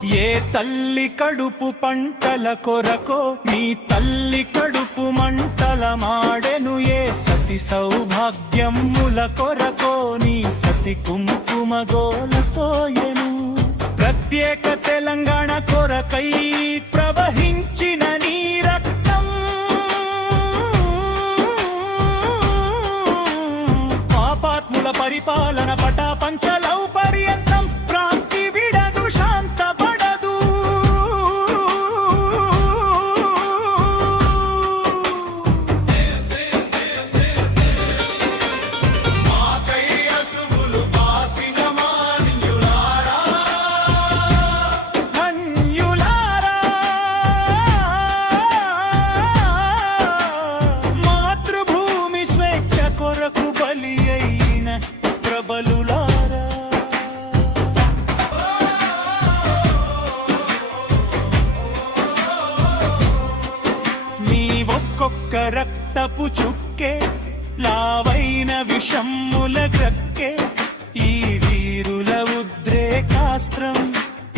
ఏ తల్లి కడుపు పంటల కొరకో మీ తల్లి కడుపు మంటల మాడెను, ఏ సతి సౌభాగ్యముల కొరకో నీ సతి కుంకుమగోలతోయెను. ప్రత్యేక తెలంగాణ కొరకై ప్రవహించిన నీ రక్తం పాపాత్ముల పరిపాలన పటాపంచలౌ పర్యంతం ప్రాంతి విడదు శాంతపడదు. మాకై అసువులు బాసిన మాన్యులారా, ధన్యులారా, మాతృభూమి స్వేచ్ఛ కొరకు బలి అయిన ప్రబలులారా. మీ ఒక్కొక్క రక్తపు చుక్కే లావైన విషమ్ముల గ్రక్కే, ఈ వీరుల ఉద్రేకాస్త్రం,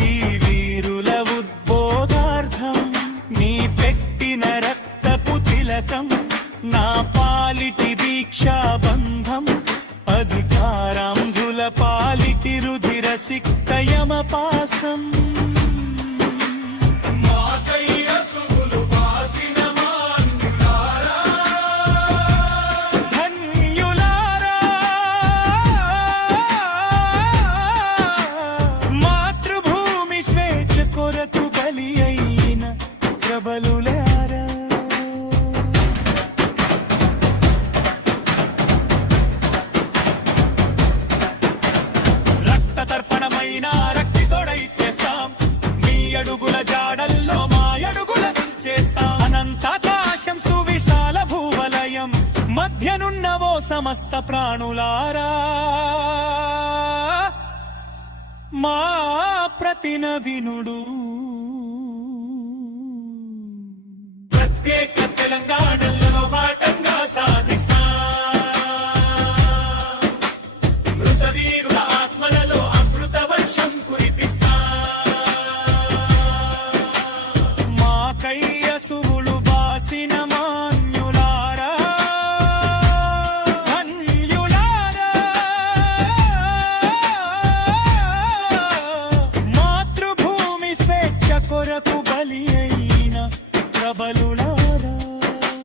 ఈ వీరుల ఉద్బోధార్థం. నీ పెట్టిన రక్తపు తిలకం నా పాలిటి దీక్షాబంధం, అధికారాంధుల పాలిటి రుధిర సిక్తయమ పాసం. ధన్యులారా, మాతృభూమి స్వేచ్ఛ కొరకు బలి అయిన ప్రబలులారా. రక్త తర్పణమైన రక్తి తోడ ఇచ్చేస్తాం, మీ అడుగుల జాడల్లో మా అడుగుల చేస్తాం. అనంతాకాశం సువిశాల భూవలయం మధ్యనున్నవో సమస్త ప్రాణులారా, మా ప్రతిన వినుడు.